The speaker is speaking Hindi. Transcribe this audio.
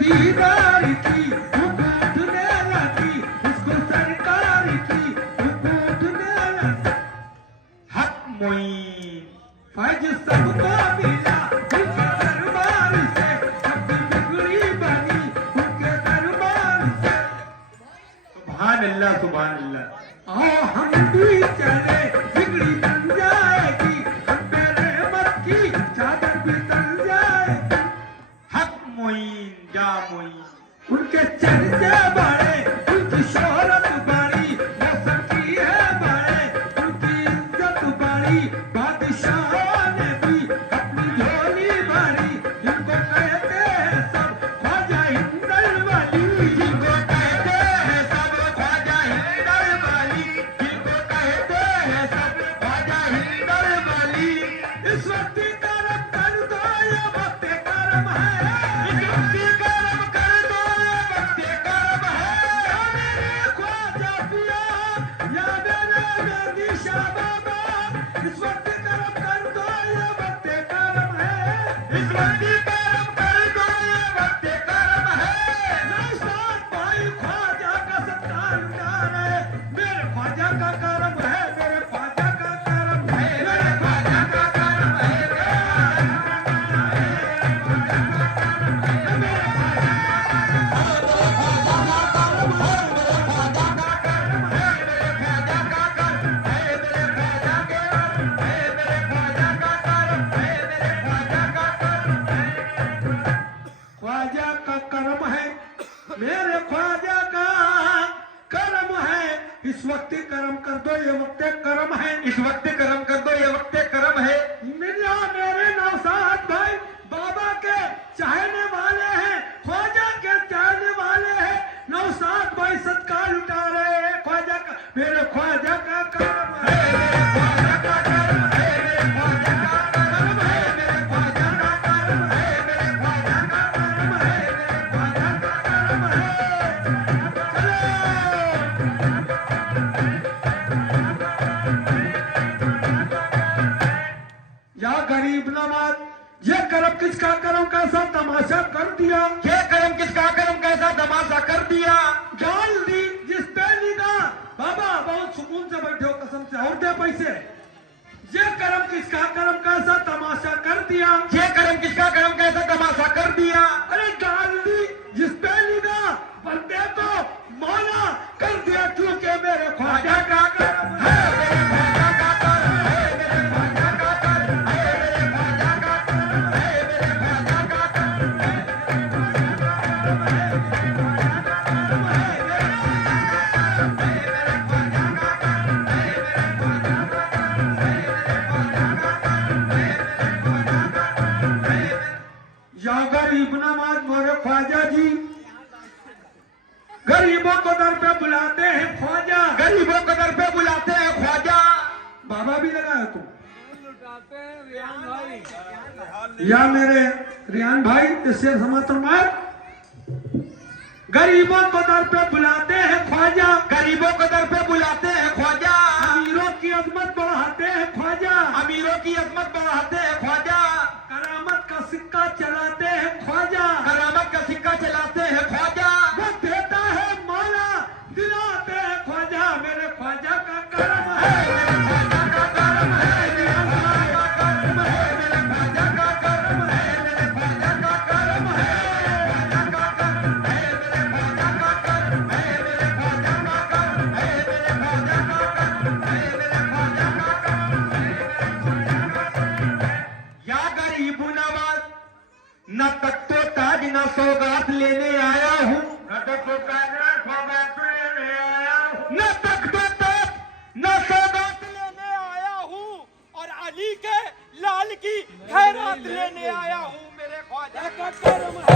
दीदार की हुकूमत ने रखी, उसको सरकार की हुकूमत ने रखी। हक मोइन फैज सबको मिला उनके दरबार से, अपनी बिगड़ी बनी उनके दरबार से। सुभान अल्लाह सुभान अल्लाह। आओ हम भी चले, बिगड़ी बन जाएगी, हम पे रहमत की चादर भी तल जाएगी। हक मोइन जा मोइन, उनके चर्चे बड़े, उनकी शोहरत बड़ी, मौसम की है बड़े, उनकी इज्जत बड़ी, बादशाह ने भी अपनी झोली भरी। जिनको कहते हैं सब ख्वाजा हिंदल वाली, जिनको कहते हैं सब ख्वाजा हिंदल वाली, जिनको कहते हैं सब ख्वाजा हिंदल वाली। इस वक्त करम कर दो ये वक्त करम है, इस वक्त करम कर दो ये वक्त करम है। या मेरे ख्वाजा पिया, या मेरे मेहदी शाह बाबा, इस वक्त करम कर दो ये वक्त करम है, इस वक्त करम कर दो ये वक्त करम है। नौशाद भाई ख्वाजा का सत्कार उतार है, मेरे ख्वाजा का करम है, मेरे ख्वाजा का करम है, मेरे ख्वाजा का करम है, मेरे ख्वाजा ख्वाजा का करम है, मेरे ख्वाजा का करम है। इस वक्त करम कर दो ये वक्त करम है, इस वक्त करम कर दो ये वक्त करम है। मियां मेरे नौशाद भाई बाबा के चाहने वाले हैं, ख्वाजा के चाहने वाले हैं। नौशाद भाई सत्कार उठा रहे हैं ख्वाजा का, मेरे ख्वाजा का करम है, मेरे ख्वाजा का करम है, मेरे ख्वाजा का करम है, मेरे ख्वाजा का करम है, मेरे ख्वाजा का करम है, मेरे ख्वाजा का करम है। या गरीब नवाज, ये करम किसका करम कैसा तमाशा कर दिया, ये करम किसका करम कैसा तमाशा कर दिया। जान दी जिस पे निगाह, बाबा बहुत सुकून से बैठे हो कसम से, और दे पैसे। ये करम किसका करम कैसा तमाशा कर दिया, ये करम किसका करम कैसा तमाशा कर दिया। अरे डाल दी जिस पे निगाह, बंदे को मौला कर दिया, क्योंकि मेरे ख्वाजा का करम है, मेरे ख्वाजा का करम है, मेरे ख्वाजा का करम है, मेरे ख्वाजा का करम है, मेरे ख्वाजा का करम है, मेरे ख्वाजा का करम है, मेरे ख्वाजा का करम है, मेरे ख्वाजा का करम है, मेरे ख्वाजा का करम है, मेरे ख्वाजा का करम है, मेरे ख्वाजा का करम है। या गरीब नवाज मोरे ख्वाजा जी, गरीबों को दर पे बुलाते हैं ख्वाजा, गरीबों को दर पे बुलाते हैं ख्वाजा। बाबा भी लगा है तुम, या मेरे रियान भाई इससे समातन मार। गरीबों को दर पे बुलाते हैं ख्वाजा, गरीबों को दर पे बुलाते हैं ख्वाजा। अमीरों की अजमत बढ़ाते हैं ख्वाजा, अमीरों की अजमत बढ़ाते हैं ख्वाजा। करामत का सिक्का चलाते हैं ख्वाजा, करामत का सिक्का चलाते हैं ख्वाजा। वो देता है मौला, दिलाते हैं ख्वाजा, मेरे ख्वाजा का करम है, मेरे ख्वाजा का करम है, मेरे ख्वाजा का करम है, मेरे ख्वाजा का करम है, मेरे ख्वाजा का करम है, मेरे ख्वाजा का करम है, मेरे ख्वाजा का करम है, मेरे ख्वाजा का करम है, मेरे ख्वाजा का करम है, मेरे ख्वाजा का करम है, मेरे ख्वाजा का करम है। या गरीब नवाज, न तक तो ताज न सौगात लेने आया हूँ, न तक तो ताज न सौगात लेने आया हूँ, न तक तो ताज न सौगात लेने आया हूँ, और अली के लाल की खैरात लेने आया हूँ। मेरे ख्वाजा का करम है,